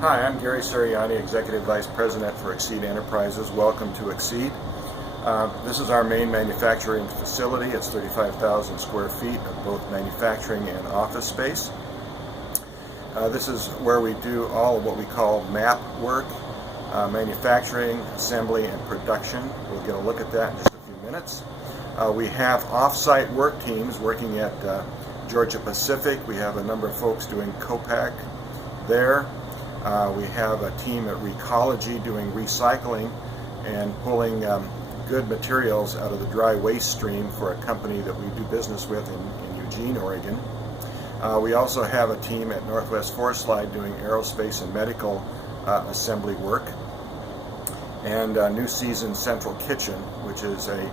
Hi, I'm Gary Suriani, Executive Vice President for Exceed Enterprises. Welcome to Exceed. This is our main manufacturing facility. It's 35,000 square feet of both manufacturing and office space. This is where we do all of what we call MAP work, manufacturing, assembly, and production. We'll get a look at that in just a few minutes. We have off-site work teams working at Georgia Pacific. We have a number of folks doing COPAC there. We have a team at Recology doing recycling and pulling good materials out of the dry waste stream for a company that we do business with in Eugene, Oregon. We also have a team at Northwest Forest Slide doing aerospace and medical assembly work. And New Season Central Kitchen, which is a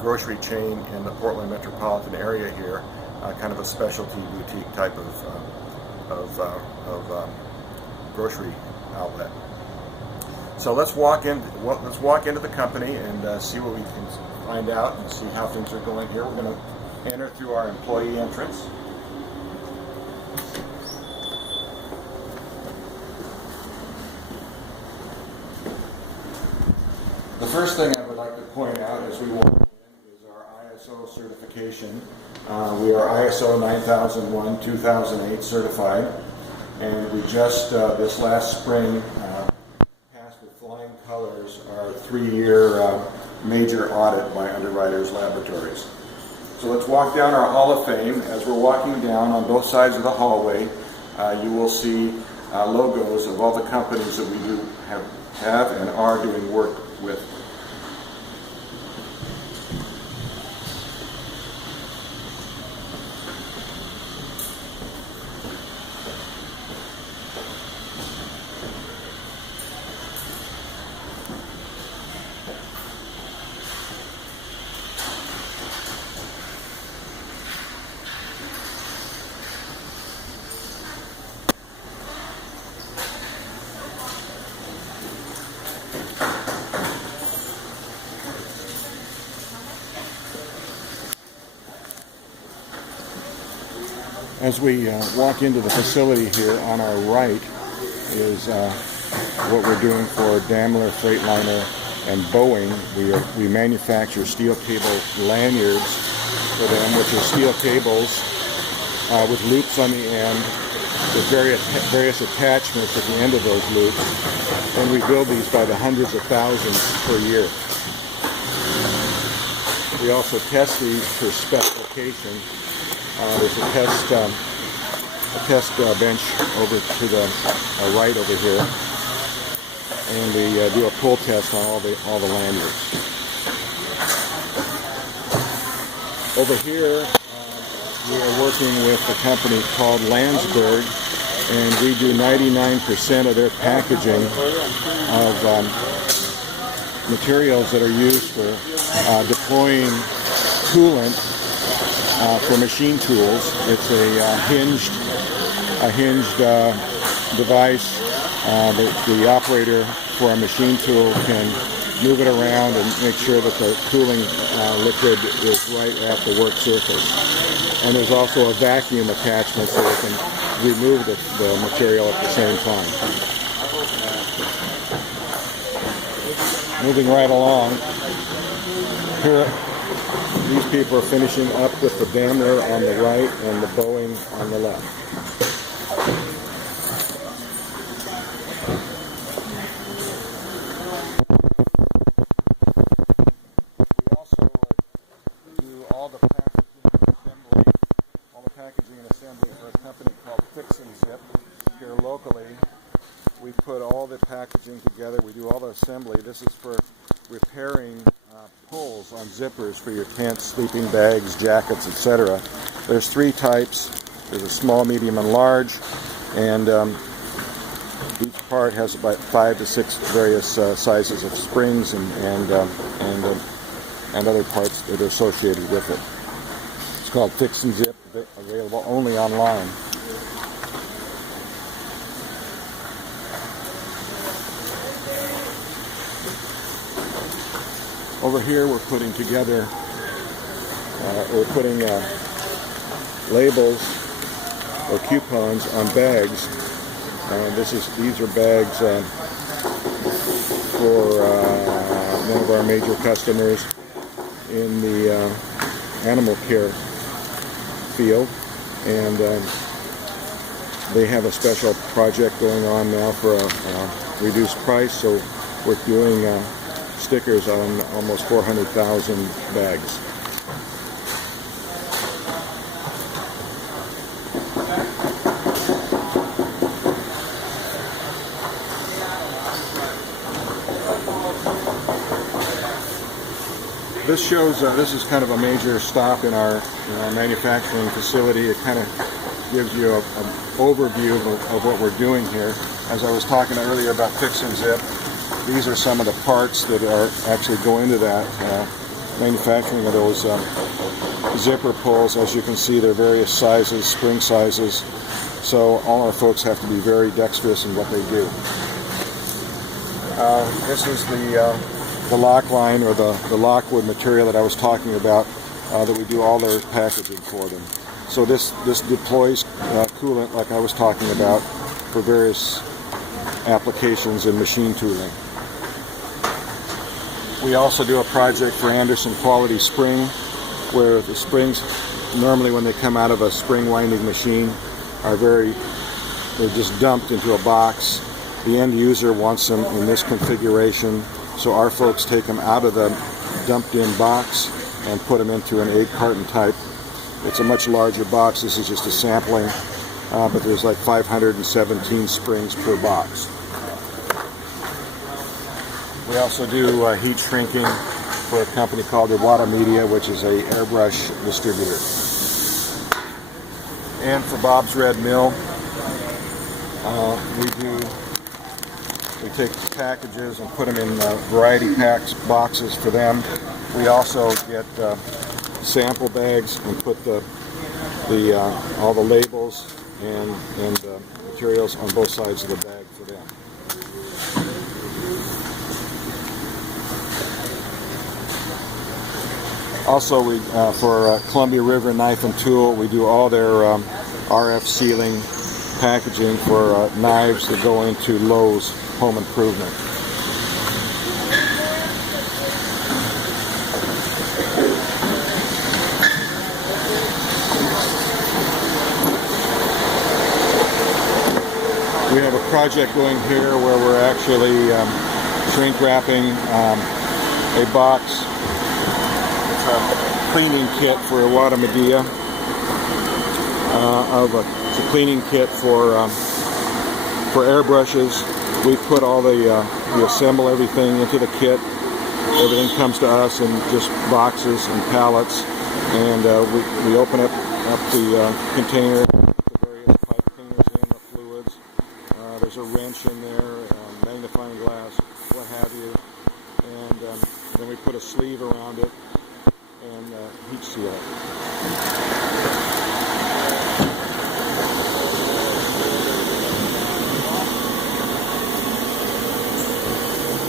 grocery chain in the Portland metropolitan area here, kind of a specialty boutique type of grocery outlet. So let's walk into the company and see what we can find out and see how things are going here. We're going to enter through our employee entrance. The first thing I would like to point out as we walk in is our ISO certification. We are ISO 9001-2008 certified. And we just, this last spring, passed with flying colors our 3-year major audit by Underwriters Laboratories. So let's walk down our Hall of Fame. As we're walking down on both sides of the hallway, you will see logos of all the companies that we do have and are doing work with. As we walk into the facility here, on our right is what we're doing for Daimler, Freightliner, and Boeing. We manufacture steel cable lanyards for them, which are steel cables with loops on the end, with various attachments at the end of those loops. And we build these by the hundreds of thousands per year. We also test these for specification. There's a test bench over to the right over here, and we do a pull test on all the lanyards. Over here, we are working with a company called Landsberg, and we do 99% of their packaging of materials that are used for deploying coolant for machine tools. It's a hinged device. The operator for a machine tool can move it around and make sure that the cooling liquid is right at the work surface. And there's also a vacuum attachment so they can remove the material at the same time. Moving right along, here these people are finishing up with the Daimler on the right and the Boeing on the left. We also do all the packaging and assembly for a company called Fix and Zip here locally. We put all the packaging together. We do all the assembly. This is for repairing pulls on zippers for your pants, sleeping bags, jackets, etc. There's 3 types. There's a small, medium, and large, and each part has about 5 to 6 various sizes of springs and other parts that are associated with it. It's called Fix and Zip, available only online. Over here we're putting together, labels or coupons on bags These are bags for one of our major customers in the animal care field, and they have a special project going on now for a reduced price, so we're doing stickers on almost 400,000 bags. This shows, this is kind of a major stop in our manufacturing facility. It kind of gives you an overview of what we're doing here. As I was talking earlier about fix and zip, these are some of the parts that are actually go into that manufacturing of those zipper pulls. As you can see, they're various sizes, spring sizes, so all our folks have to be very dexterous in what they do. This is the lock line, or the lockwood material that I was talking about, that we do all their packaging for them. So this deploys coolant, like I was talking about, for various applications in machine tooling. We also do a project for Anderson Quality Spring, where the springs, normally when they come out of a spring winding machine, they're just dumped into a box. The end user wants them in this configuration, so our folks take them out of the dumped in box and put them into an 8 carton type. It's a much larger box. This is just a sampling, but there's like 517 springs per box. We also do heat shrinking for a company called Iwata Media, which is a airbrush distributor. And for Bob's Red Mill, we take packages and put them in variety packs, boxes for them. We also get sample bags and put all the labels and materials on both sides of the bag for them. Also, for Columbia River Knife and Tool, we do all their RF sealing packaging for knives that go into Lowe's home improvement. We have a project going here where we're actually shrink wrapping a box. It's a cleaning kit for Iwata Media. It's a cleaning kit for airbrushes. We put all we assemble everything into the kit. Everything comes to us in just boxes and pallets, and we open up the container, put the various pipe cleaners in, the fluids. There's a wrench in there, magnifying glass, what have you, and then we put a sleeve around it and heat seal it.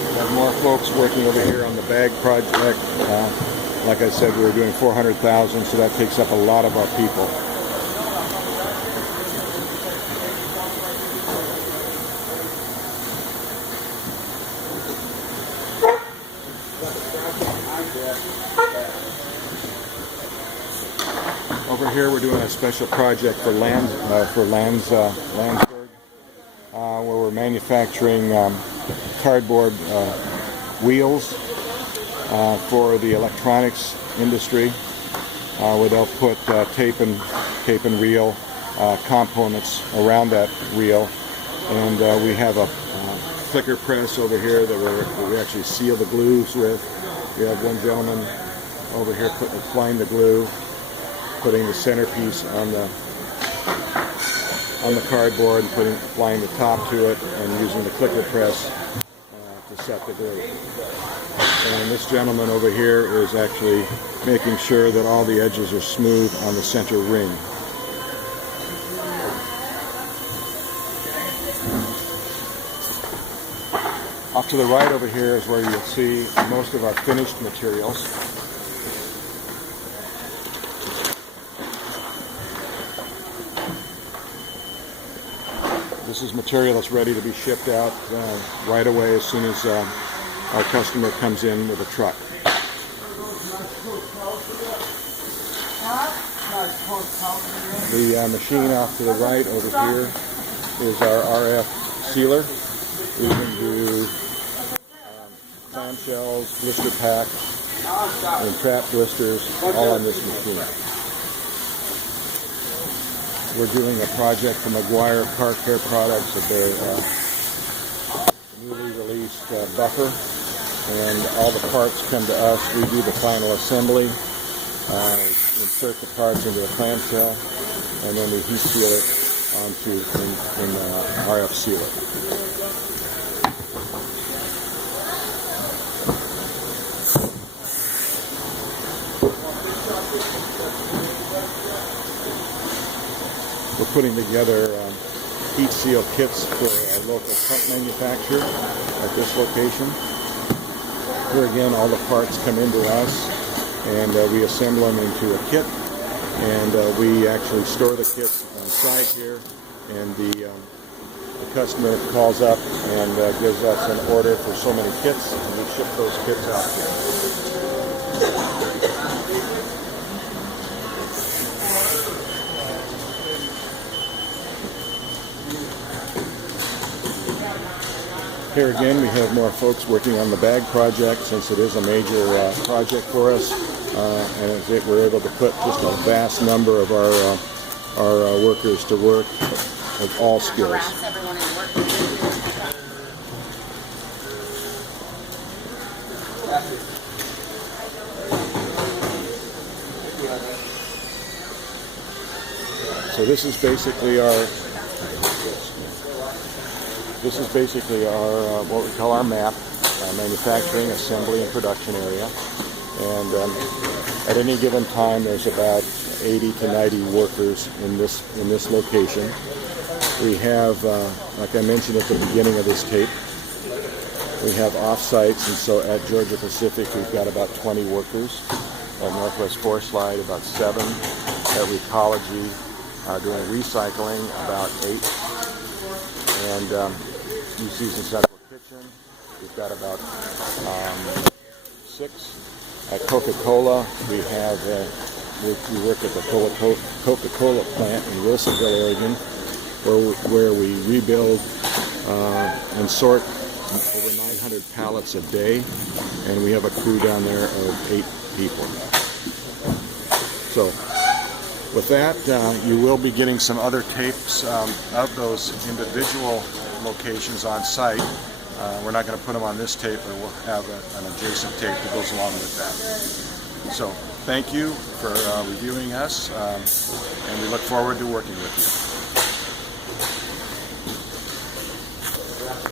We have more folks working over here on the bag project. Like I said, we were doing 400,000, so that takes up a lot of our people. Over here, we're doing a special project for Landsberg, where we're manufacturing cardboard wheels for the electronics industry, where they'll put tape and reel components around that reel, and we have a clicker press over here that we actually seal the glues with. We have one gentleman over here applying the glue, putting the centerpiece on the cardboard and applying the top to it, and using the clicker press to set the glue. And this gentleman over here is actually making sure that all the edges are smooth on the center ring. Off to the right over here is where you'll see most of our finished materials. This is material that's ready to be shipped out right away as soon as our customer comes in with a truck. The machine off to the right over here is our RF sealer. We can do clamshells, blister packs, and trap blisters all on this machine. We're doing a project for McGuire Car Care Products of their newly released buffer, and all the parts come to us. We do the final assembly, insert the parts into the clamshell, and then we heat seal it onto RF sealer. We're putting together heat seal kits for a local truck manufacturer at this location. Here again, all the parts come into us, and we assemble them into a kit, and we actually store the kits on site here, and the customer calls up and gives us an order for so many kits, and we ship those kits out here. Here again, we have more folks working on the bag project, since it is a major project for us, and we're able to put just a vast number of our workers to work of all skills. So this is basically our what we call our MAP, manufacturing, assembly, and production area. And at any given time, there's about 80 to 90 workers in this location. We have, like I mentioned at the beginning of this tape, we have off-sites, and so at Georgia Pacific, we've got about 20 workers. At Northwest Forest Slide, about 7. At Recology, doing recycling, about 8. And UC's in Central Kitchen, we've got about 6. At Coca-Cola, we have we work at the Coca-Cola plant in Wilsonville, Oregon, where we rebuild and sort over 900 pallets a day, and we have a crew down there of 8 people. So with that, you will be getting some other tapes of those individual locations on site. We're not going to put them on this tape, but we'll have an adjacent tape that goes along with that. So thank you for reviewing us, and we look forward to working with you.